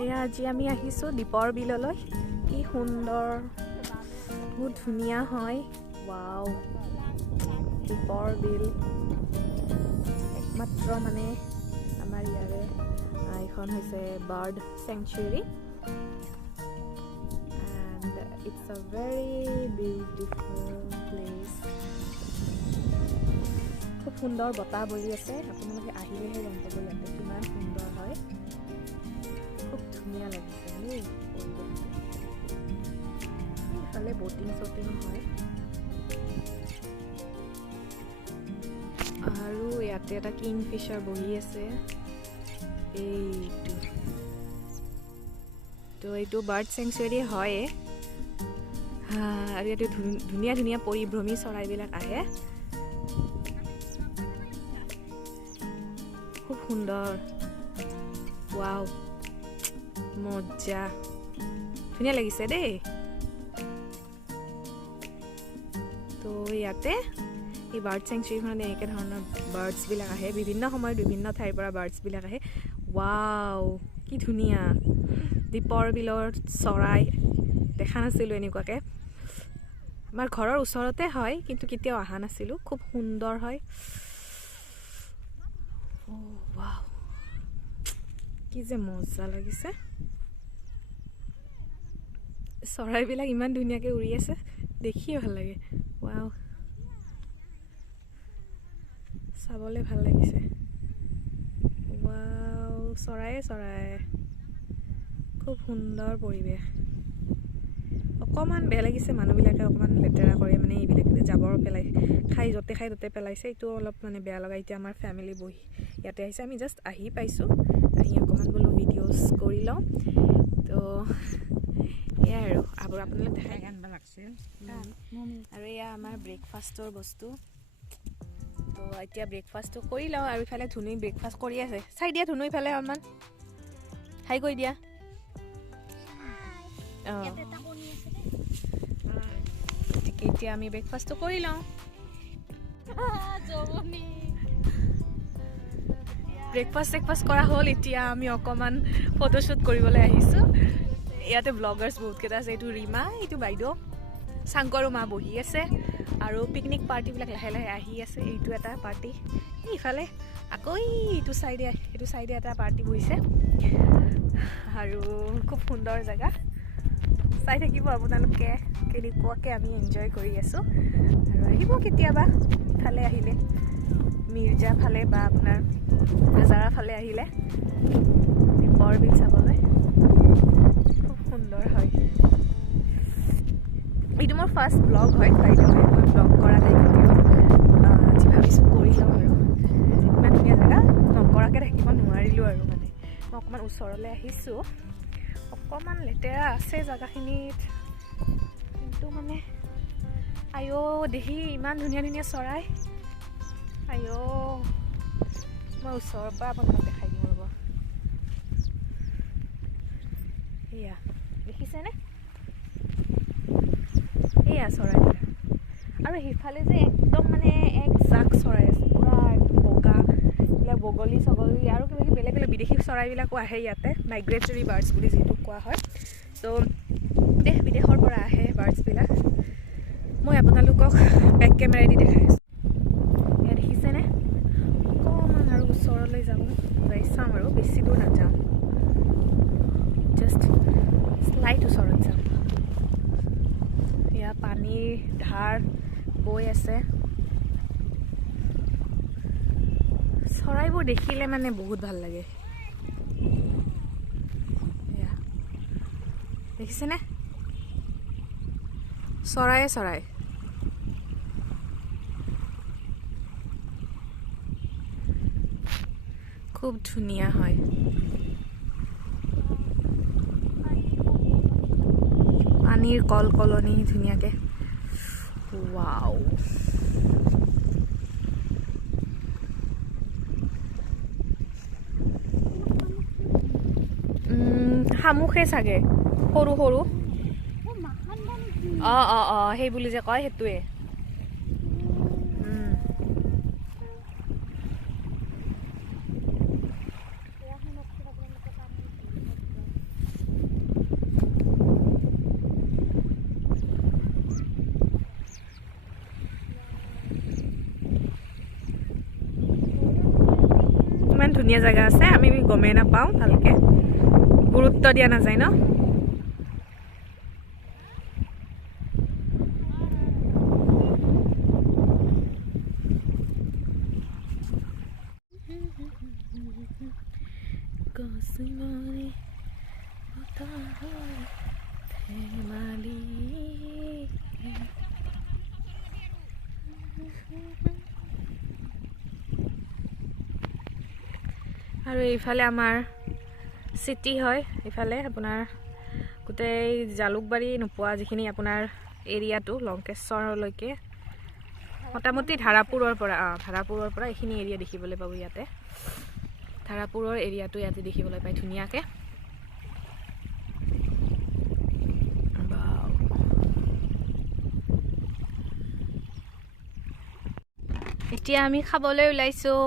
এয়া আজি আমি আহিছোঁ দীপৰ বিললৈ। কি সুন্দৰ, বহুত ধুনীয়া হয়। ৱাও, দীপৰ বিল একমাত্ৰ মানে আমাৰ ইয়াৰে এইখন হৈছে বাৰ্ড চেংচুৱেৰী এণ্ড ইটছ আ ভেৰি বিউটিফুল প্লেচ। খুব সুন্দৰ বতাহ বলি আছে, আপোনালোকে আহিলেহে গম পাব ইয়াতে কিমান সুন্দৰ হয়। খুব ধুনীয়া লাগিছে দেই পৰিৱেশটো। এইফালে বটিং চটিং হয় আৰু ইয়াতে এটা কিংফিচাৰ বহি আছে। এইটো বাৰ্ড চেংচুৱেৰী হয় আৰু ইয়াতে ধুনীয়া ধুনীয়া পৰিভ্ৰমী চৰাইবিলাক আহে। খুব সুন্দৰ, ৱাও, মজা, ধুনীয়া লাগিছে দেই। তো ইয়াতে এই বাৰ্ড চেংচুৱেৰীখনত এনেকৈ ধৰণৰ বাৰ্ডছবিলাক আহে, বিভিন্ন সময়ত বিভিন্ন ঠাইৰ পৰা বাৰ্ডছবিলাক আহে। ৱাও, কি ধুনীয়া। দীপৰ বিলৰ চৰাই দেখা নাছিলোঁ এনেকুৱাকৈ। আমাৰ ঘৰৰ ওচৰতে হয় কিন্তু কেতিয়াও অহা নাছিলোঁ। খুব সুন্দৰ হয়। ৱাও, কি যে মজা লাগিছে। চৰাইবিলাক ইমান ধুনীয়াকৈ উৰি আছে, দেখিয়ে ভাল লাগে। ৱাও, চাবলৈ ভাল লাগিছে। ৱাও, চৰায়ে চৰাই, খুব সুন্দৰ পৰিৱেশ। অকণমান বেয়া লাগিছে, মানুহবিলাকে অকণমান লেতেৰা কৰে, মানে এইবিলাক জাবৰ পেলাই খাই য'তে পেলাইছে। এইটো অলপ মানে বেয়া লগা। এতিয়া আমাৰ ফেমিলি বহি ইয়াতে আহিছে, আমি জাষ্ট আহি পাইছোঁ, আহি অকণমান বোলো ভিডিঅ'জ কৰি লওঁ। তো এয়াই আৰু আপোনালোকে দেখাই আনিব লাগছিল। আৰু এয়া আমাৰ ব্ৰেকফাষ্টৰ বস্তু। তো এতিয়া ব্ৰেকফাষ্টটো কৰি লওঁ। আৰু ইফালে ধুনুই ব্ৰেকফাষ্ট কৰি আছে। চাই দিয়া ধুনু, ইফালে অলপমান হাই কৰি দিয়া। এতিয়া আমি ব্ৰেকফাষ্টটো কৰি লওঁ। ব্ৰেকফাষ্ট কৰা হ'ল। এতিয়া আমি অকণমান ফটোশ্বুট কৰিবলৈ আহিছোঁ। ইয়াতে ব্লগাৰ্ছ বহুতকেইটা আছে। এইটো ৰীমা, এইটো বাইদেউ, চাংকৰো মা বহি আছে আৰু পিকনিক পাৰ্টিবিলাক লাহে লাহে আহি আছে। এইটো এটা পাৰ্টি, ইফালে আকৌ এইটো চাইডে এটা পাৰ্টি বহিছে। আৰু খুব সুন্দৰ জেগা, চাই থাকিব আপোনালোকে কেনেকুৱাকৈ আমি এনজয় কৰি আছোঁ। আৰু আহিব কেতিয়াবা ইফালে আহিলে, মিৰ্জা ফালে বা আপোনাৰ হাজাৰা ফালে আহিলে দীপৰ বিল চাবলৈ। খুব সুন্দৰ হয়। এইটো মোৰ ফাৰ্ষ্ট ব্লগ হয় বাইদেউ, মই ব্লগ কৰা নাই কেতিয়াও। আজি ভাবিছোঁ কৰি লওঁ আৰু ইমান ধুনীয়া জেগা, নকৰাকৈ থাকিব নোৱাৰিলোঁ আৰু মানে মই অকণমান ওচৰলৈ আহিছোঁ। অকণমান লেতেৰা আছে জেগাখিনিত, কিন্তু মানে দেখি ইমান ধুনীয়া ধুনীয়া চৰাই। মই ওচৰৰ পৰা আপোনাক দেখাই দিওঁ ৰ'ব। এয়া দেখিছেনে, এয়া চৰাইবিলাক। আৰু সিফালে যে একদম মানে এক জাক চৰাই আছে, পূৰা বগা, এইবিলাক বগলী চগলী আৰু কিবা কিবি বেলেগ বেলেগ বিদেশী চৰাইবিলাকো আহে ইয়াতে, মাইগ্ৰেটৰী বাৰ্ডছ বুলি যিটো কোৱা হয়। ত' দেশ বিদেশৰ পৰা আহে বাৰ্ডছবিলাক। মই আপোনালোকক বেক কেমেৰাদি দেখাই আছোঁ। এয়া দেখিছেনে, অকণমান আৰু ওচৰলৈ যাই চাম আৰু বেছি দূৰ নাযাওঁ, জাষ্ট স্লাইড ওচৰত যাম। এয়া পানীৰ ধাৰ বৈ আছে। চৰাইবোৰ দেখিলে মানে বহুত ভাল লাগে। এয়া দেখিছেনে, চৰায়ে চৰাই। খুব ধুনীয়া হয়। পানীৰ কলকলনি ধুনীয়াকৈ। ৱাও, শামুখে চাগে, সৰু সৰু। সেই বুলি যে কয় সেইটোৱে। ধুনীয়া জেগা আছে আমি গমেই নাপাওঁ ভালকৈ গুৰুত্ব দিয়া নাযায় ন আৰু এইফালে আমাৰ চিটি হয় এইফালে আপোনাৰ গোটেই জালুকবাৰী নোপোৱা যিখিনি আপোনাৰ এৰিয়াটো লংকেশ্বৰলৈকে মোটামুটি ধাৰাপুৰৰ পৰা এইখিনি এৰিয়া দেখিবলৈ পাব ইয়াতে ধাৰাপুৰৰ এৰিয়াটো ইয়াতে দেখিবলৈ পায় ধুনীয়াকৈ এতিয়া আমি খাবলৈ ওলাইছোঁ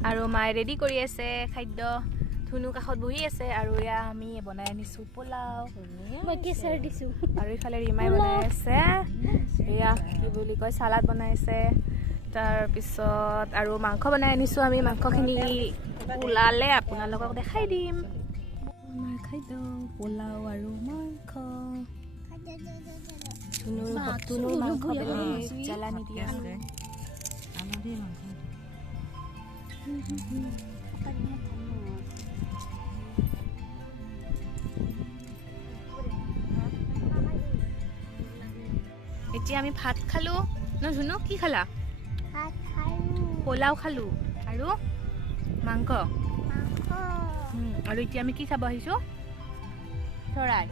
আৰু মায়ে ৰেডি কৰি আছে খাদ্য ধুনু কাষত বহি আছে আৰু এয়া আমি বনাই আনিছোঁ পোলাও আৰু ইফালে ৰিমাই বনাই আছে এয়া কি বুলি কয় চালাড বনাই আছে তাৰপিছত আৰু মাংস বনাই আনিছোঁ আমি মাংসখিনি ওলালে আপোনালোকক দেখাই দিম আমাৰ খাদ্য পোলাও আৰু মাংস ধুনুৰ মাংস বেলেগ জ্বালা নিদিয়া এতিয়া আমি ভাত খালো ন ধুনু কি খালা পোলাও খালো আৰু মাংস আৰু এতিয়া আমি কি চাব আহিছো চৰাই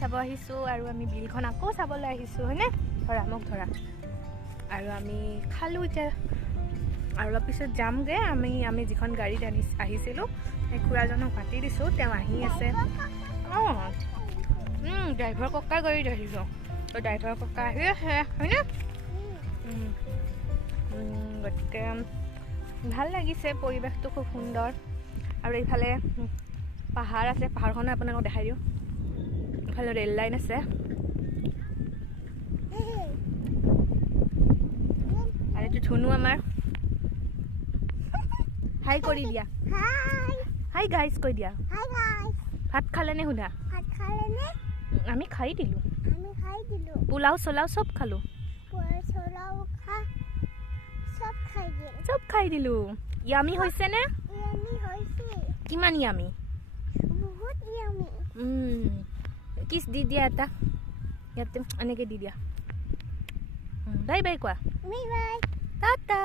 চাব আহিছো আৰু আমি বিলখন আকৌ চাবলৈ আহিছো হয়নে ধৰা মোক ধৰা আৰু আমি খালো এতিয়া আৰু অলপ পিছত যামগে আমি যিখন গাড়ীত আহিছিলোঁ সেই খুৰাজনক মাতি দিছোঁ তেওঁ আহি আছে ড্ৰাইভাৰ ককা গাড়ীত আহিছোঁ তো ড্ৰাইভাৰ ককা আহি আছে হয়নে গতিকে ভাল লাগিছে পৰিৱেশটো খুব সুন্দৰ আৰু এইফালে পাহাৰ আছে পাহাৰখনো আপোনালোকক দেখাই দিওঁ এইফালে ৰেল লাইন আছে আৰু এইটো ধুনু আমাৰ হাই কৰি দিয়া হাই গাইজ কৈ দিয়া ভাত খালেনে সোধা আমি খাই দিলোঁ পোলাও চলাও চব খালোঁ চব খাই দিলোঁ ইয়ামি হৈছেনে কিমান ইয়ামি কিছ দি দিয়া এটা ইয়াতে এনেকৈ দি দিয়া বাই বাই কোৱা টাটা